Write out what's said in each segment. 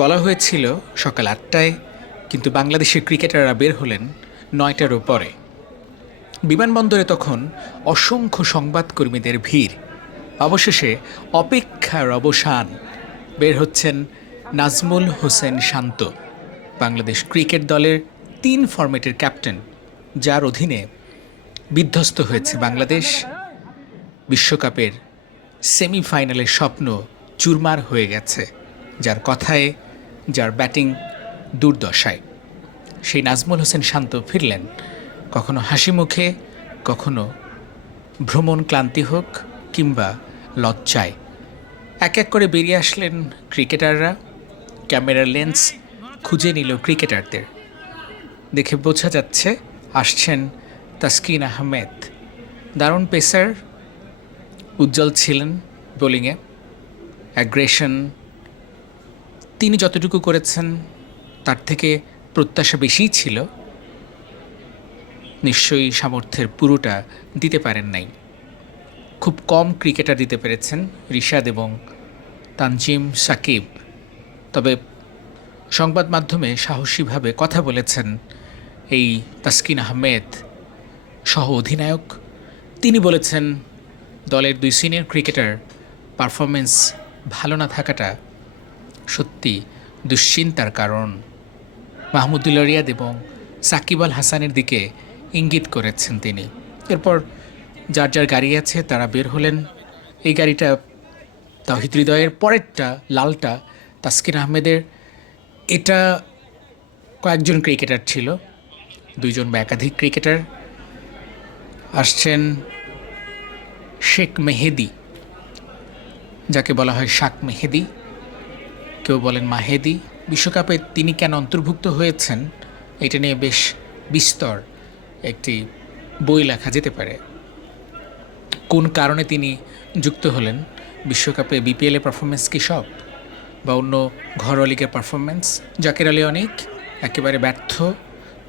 বলা হয়েছিল, সকাল আটটায়, কিন্তু বাংলাদেশের ক্রিকেটাররা বের হলেন নয়টারও পরে বিমানবন্দরে তখন অসংখ্য সংবাদকর্মীদের ভিড়। অবশেষে অপেক্ষার অবসান। বের হচ্ছেন নাজমুল হোসেন শান্ত, বাংলাদেশ ক্রিকেট দলের তিন ফরম্যাটের ক্যাপ্টেন, যার অধীনে বিধ্বস্ত হয়েছে বাংলাদেশ। বিশ্বকাপের সেমিফাইনালের স্বপ্ন চুরমার হয়ে গেছে, যার কথায় যার ব্যাটিং দুর্দশায়। সেই নাজমুল হোসেন শান্ত ফিরলেন। কখনো হাসি মুখে, কখনো ভ্রমণ ক্লান্তি হোক কিংবা লজ্জায়। এক এক করে বেরিয়ে আসলেন ক্রিকেটাররা। ক্যামেরার লেন্স খুঁজে নিল ক্রিকেটারদের। দেখে বোঝা যাচ্ছে আসছেন তাসকিন আহমেদ। দারুণ পেসার, উজ্জ্বল ছিলেন বোলিংয়ে। অ্যাগ্রেশন তিনি যতটুকু করেছেন, তার থেকে প্রত্যাশা বেশিই ছিল। নিশ্চয়ই সামর্থ্যের পুরোটা দিতে পারেন নাই। খুব কম ক্রিকেটার দিতে পেরেছেন রিশাদ এবং তানজিম সাকিব। তবে সংবাদ মাধ্যমে সাহসীভাবে কথা বলেছেন এই তাসকিন আহমেদ সহ অধিনায়ক। তিনি বলেছেন, দলের দুই সিনিয়র ক্রিকেটার পারফরমেন্স ভালো না থাকাটা সত্যি দুশ্চিন্তার কারণ। মাহমুদুল্লাহ রিয়াদ এবং সাকিব আল হাসানের দিকে ইঙ্গিত করেছেন তিনি। এরপর যার যার গাড়ি আছে তারা বের হলেন। এই গাড়িটা তাহিদ হৃদয়ের পরেরটা, লালটা, তাসকিন আহমেদের। এটা কয়েকজন ক্রিকেটার ছিল, দুইজন বা একাধিক ক্রিকেটার। আসছেন শেখ মেহেদি, যাকে বলা হয় শাক মেহেদি। কেউ বলেন মাহেদি, বিশ্বকাপে তিনি কেন অন্তর্ভুক্ত হয়েছেন, এটা নিয়ে বেশ বিস্তর একটি বই লেখা যেতে পারে। কোন কারণে তিনি যুক্ত হলেন? বিশ্বকাপে বিপিএলে পারফরমেন্স কি সব? বা অন্য ঘরোয়া লিগের পারফরমেন্স জাকের আলী অনেক, একেবারে ব্যর্থ,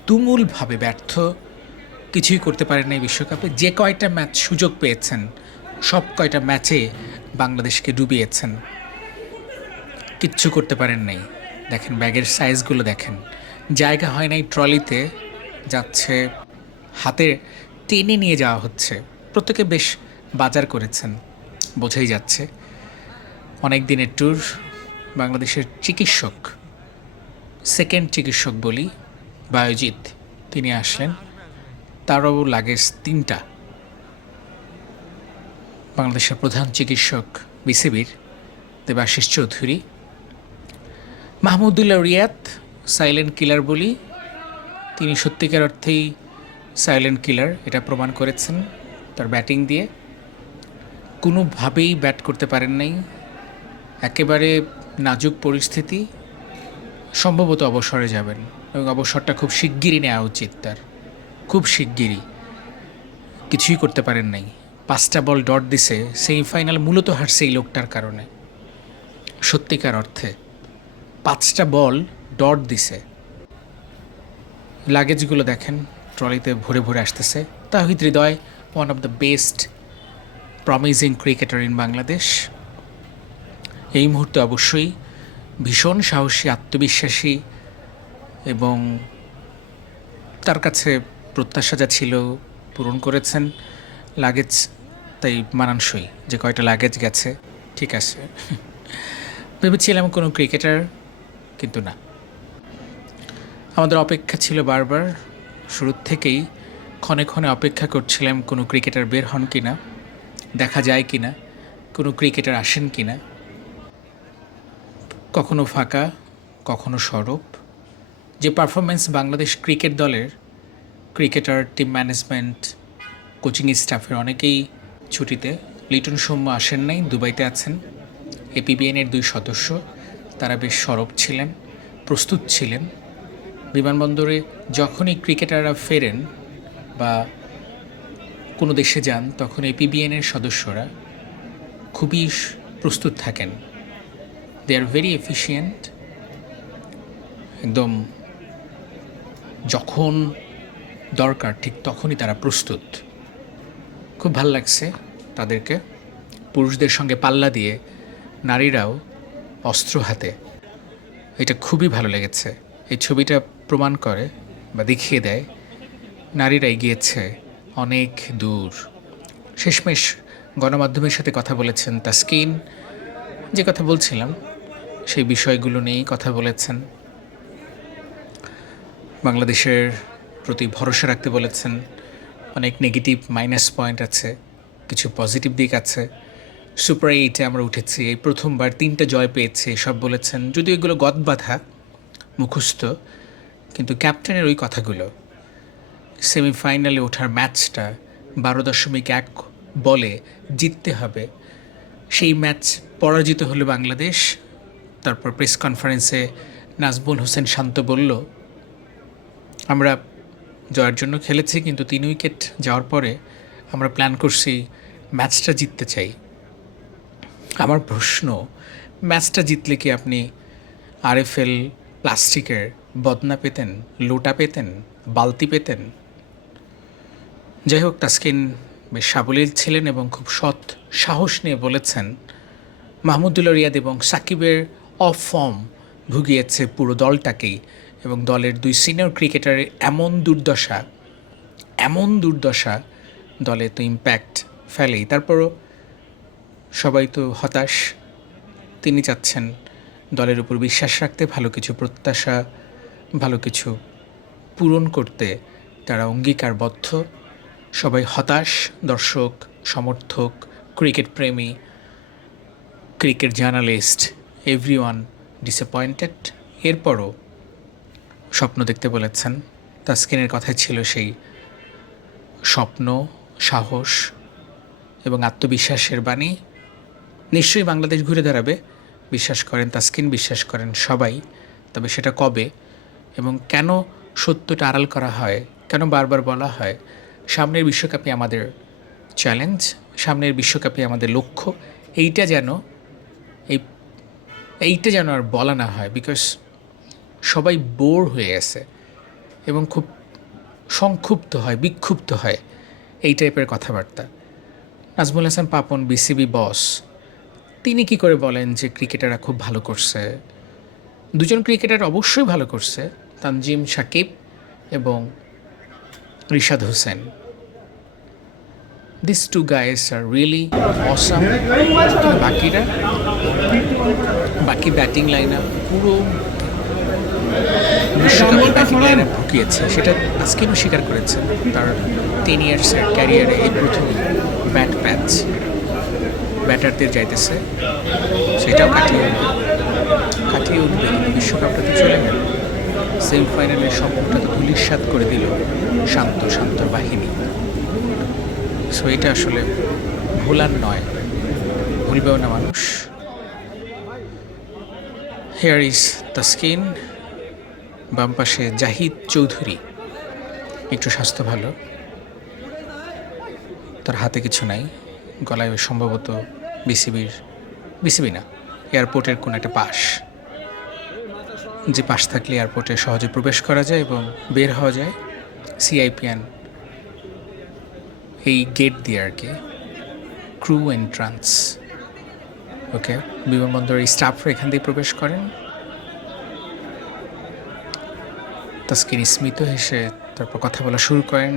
তুমুলভাবে ব্যর্থ, কিছুই করতে পারেন নাই বিশ্বকাপে। যে কয়টা ম্যাচ সুযোগ পেয়েছেন, সব কয়টা ম্যাচে বাংলাদেশকে ডুবিয়েছেন। কিচ্ছু করতে পারেন নাই। দেখেন, ব্যাগের সাইজগুলো দেখেন। জায়গা হয় নাই ট্রলিতে, যাচ্ছে হাতে টেনে নিয়ে যাওয়া হচ্ছে। প্রত্যেকে বেশ বাজার করেছেন, বোঝাই যাচ্ছে। অনেক দিনের ট্যুর বাংলাদেশের চিকিৎসক সেকেন্ড চিকিৎসক বলি, বায়োজিৎ, তিনি আসলেন। তারও লাগেজ তিনটা। বাংলাদেশের প্রধান চিকিৎসক বিসিবির, দেবাশিস চৌধুরী মাহমুদুল্লাহ রিয়াত সাইলেন্ট কিলার বলি। তিনি সত্যিকার অর্থেই সাইলেন্ট কিলার এটা প্রমাণ করেছেন তার ব্যাটিং দিয়ে। কোনোভাবেই ব্যাট করতে পারেন নাই। একেবারে নাজুক পরিস্থিতি। সম্ভবত অবসরে যাবেন এবং অবসরটা খুব শিগগিরই নেওয়া উচিত তার। খুব শিগগিরই। কিছুই করতে পারেন নাই। পাঁচটা বল ডট দিছে। সেমিফাইনাল মূলত হারছে এই লোকটার কারণে। সত্যিকার অর্থে। পাঁচটা বল ডট দিছে। লাগেজগুলো দেখেন, ট্রলিতে ভরে ভরে আসতেছে। Towhid Hridoy one of the best promising cricketer in Bangladesh এই মুহূর্তে অবশ্যই ভীষণ সাহসী, আত্মবিশ্বাসী এবং তার কাছে প্রত্যাশা যা ছিল পূরণ করেছেন। লাগেজ তাই মানানসই যে কয়টা লাগেজ গেছে। ঠিক আছে। ভেবেছিলাম কোনো ক্রিকেটার কিন্তু না। আমাদের অপেক্ষা ছিল বারবার। শুরুর থেকেই ক্ষণে ক্ষণে অপেক্ষা করছিলাম কোনো ক্রিকেটার বের হন কি না দেখা যায় কি না কোনো ক্রিকেটার আসেন কি না কখনো ফাঁকা, কখনো সরব। যে পারফরমেন্স বাংলাদেশ ক্রিকেট দলের, ক্রিকেটার, টিম ম্যানেজমেন্ট, কোচিং স্টাফের অনেকেই ছুটিতে। লিটন সৌম্য আসেন নাই, দুবাইতে আছেন। এপিবিএনের দুই সদস্য। তারা বেশ সরব ছিলেন, প্রস্তুত ছিলেন। বিমানবন্দরে যখনই ক্রিকেটাররা ফেরেন বা কোনো দেশে যান, তখন এপিবিএনের সদস্যরা খুবই প্রস্তুত থাকেন। দে আর ভেরি এফিসিয়েন্ট একদম যখন দরকার ঠিক তখনই তারা প্রস্তুত। খুব ভালো লাগছে তাদেরকে। পুরুষদের সঙ্গে পাল্লা দিয়ে নারীরাও অস্ত্র হাতে। এটা খুবই ভালো লেগেছে। এই ছবিটা প্রমাণ করে বা দেখিয়ে দেয় নারীরা এগিয়েছে অনেক দূর। শেষমেশ গণমাধ্যমের সাথে কথা বলেছেন তাস্কিন। যে কথা বলছিলাম, সেই বিষয়গুলো নিয়েই কথা বলেছেন। বাংলাদেশের প্রতি ভরসা রাখতে বলেছেন। অনেক নেগেটিভ মাইনাস পয়েন্ট আছে, কিছু পজিটিভ দিক আছে। সুপার এইটে আমরা উঠেছি। এই প্রথমবার তিনটে জয় পেয়েছি, সব বলেছেন। যদিও এগুলো গদ বাঁধা মুখস্থ, কিন্তু ক্যাপ্টেনের ওই কথাগুলো। সেমিফাইনালে ওঠার ম্যাচটা বারো দশমিক এক বলে জিততে হবে। সেই ম্যাচ পরাজিত হলো বাংলাদেশ। তারপর প্রেস কনফারেন্সে নাজবুল হোসেন শান্ত বলল, আমরা জয়ের জন্য খেলেছি, কিন্তু তিন উইকেট যাওয়ার পরে আমরা প্ল্যান করছি ম্যাচটা জিততে চাই। আমার প্রশ্ন, ম্যাচটা জিতলে কি আপনি আরএফএল প্লাস্টিকের বদনা পেতেন, লোটা পেতেন, বালতি পেতেন? যাই হোক তাসকিন বেশ সাবলীল ছিলেন এবং খুব সৎ সাহস নিয়ে বলেছেন, মাহমুদুল্লাহ রিয়াদ এবং সাকিবের অফ ফর্ম ভুগিয়েছে পুরো দলটাকেই এবং দলের দুই সিনিয়র ক্রিকেটারের এমন দুর্দশা এমন দুর্দশা, দলে তো ইম্প্যাক্ট ফেলেই। তারপরও সবাই তো হতাশ। তিনি চাচ্ছেন দলের উপর বিশ্বাস রাখতে, ভালো কিছু প্রত্যাশা, ভালো কিছু পূরণ করতে। তারা অঙ্গীকারবদ্ধ। সবাই হতাশ, দর্শক, সমর্থক, ক্রিকেট প্রেমী, cricket journalist everyone disappointed. এরপরও স্বপ্ন দেখতে বলেছেন। তাস্কিনের কথায় ছিল সেই স্বপ্ন, সাহস এবং আত্মবিশ্বাসের বাণী। নিশ্চয়ই বাংলাদেশ ঘুরে দাঁড়াবে। বিশ্বাস করেন তাস্কিন, বিশ্বাস করেন সবাই। তবে সেটা কবে এবং কেন সত্যটা আড়াল করা হয়, কেন বারবার বলা হয়, সামনের বিশ্বকাপে আমাদের চ্যালেঞ্জ সামনের বিশ্বকাপে আমাদের লক্ষ্য। এইটা যেন, এই, এইটা যেন আর বলা না হয় বিকজ সবাই বোর হয়ে গেছে এবং খুব সংক্ষুব্ধ হয়, বিক্ষুব্ধ হয় এই টাইপের কথাবার্তা। নাজমুল হাসান পাপন বিসিবি বস তিনি কি করে বলেন যে ক্রিকেটাররা খুব ভালো করছে? দুজন ক্রিকেটার অবশ্যই ভালো করছে তানজিম সাকিব এবং Rishad Hossain. This two guys R really awesome বাকিরা বাকি ব্যাটিং লাইন আপ পুরো বিশ্বকাপের ব্যাটিং লাইনে ঢুকিয়েছে। সেটা আজকেও স্বীকার করেছে তার টেন ইয়ার্সের ক্যারিয়ারে এই প্রথম ব্যাট প্যাচ ব্যাটারদের যাইতেছে, সেটাও কাটিয়ে কাটিয়ে উঠবে বিশ্বকাপটা তো চলে গেল। সেমিফাইনালের সম্পর্কটা তো ধুলিস্বাদ করে দিল শান্ত শান্ত বাহিনী। সো এটা আসলে ভুলার নয়, ভুলবেও না মানুষ। হেয়ার ইজ তাস্কিন বাম পাশে জাহিদ চৌধুরী। একটু স্বাস্থ্য ভালো। তার হাতে কিছু নাই। গলায় সম্ভবত বিসিবির, বিসিবি না, এয়ারপোর্টের কোনো একটা পাস যে পাস থাকলে এয়ারপোর্টে সহজে প্রবেশ করা যায় এবং বের হওয়া যায় সিআইপিএন। এই গেট দিয়ে আর কি ক্রু এন্ট্রান্স ওকে, বিমানবন্দরের স্টাফরা এখান দিয়ে প্রবেশ করেন। তাস্কিন স্মিত হেসে তারপর কথা বলা শুরু করেন।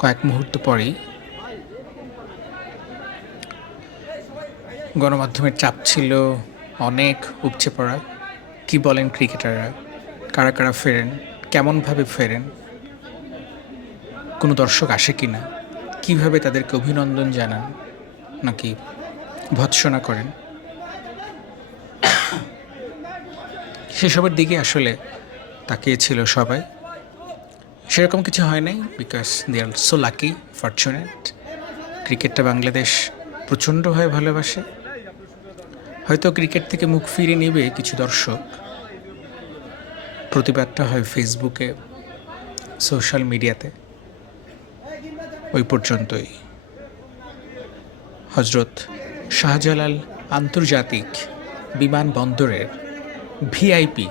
কয়েক মুহূর্ত পরেই গণমাধ্যমের চাপ ছিল অনেক উপচে পড়া। কি বলেন ক্রিকেটাররা? কারা কারা ফেরেন? কেমনভাবে ফেরেন? কোনো দর্শক আসে কি না? কীভাবে তাদেরকে অভিনন্দন জানান? নাকি ভৎসনা করেন? সেসবের দিকে আসলে তাকিয়েছিল সবাই। সেরকম কিছু হয় নাই because they are so lucky fortunate ক্রিকেটটা বাংলাদেশ প্রচণ্ডভাবে ভালোবাসে। হয়তো ক্রিকেট থেকে মুখ ফিরিয়ে নেবে কিছু দর্শক। প্রতিবাদটা হয় ফেসবুকে, সোশ্যাল মিডিয়াতে। ওই পর্যন্তই। হজরত শাহজালাল আন্তর্জাতিক বিমানবন্দরের ভিআইপি,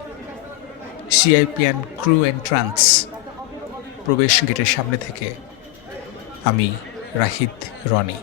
সিআইপিএন ক্রু এন্ট্রান্স প্রবেশ গেটের সামনে থেকে আমি রাহিদ রনি।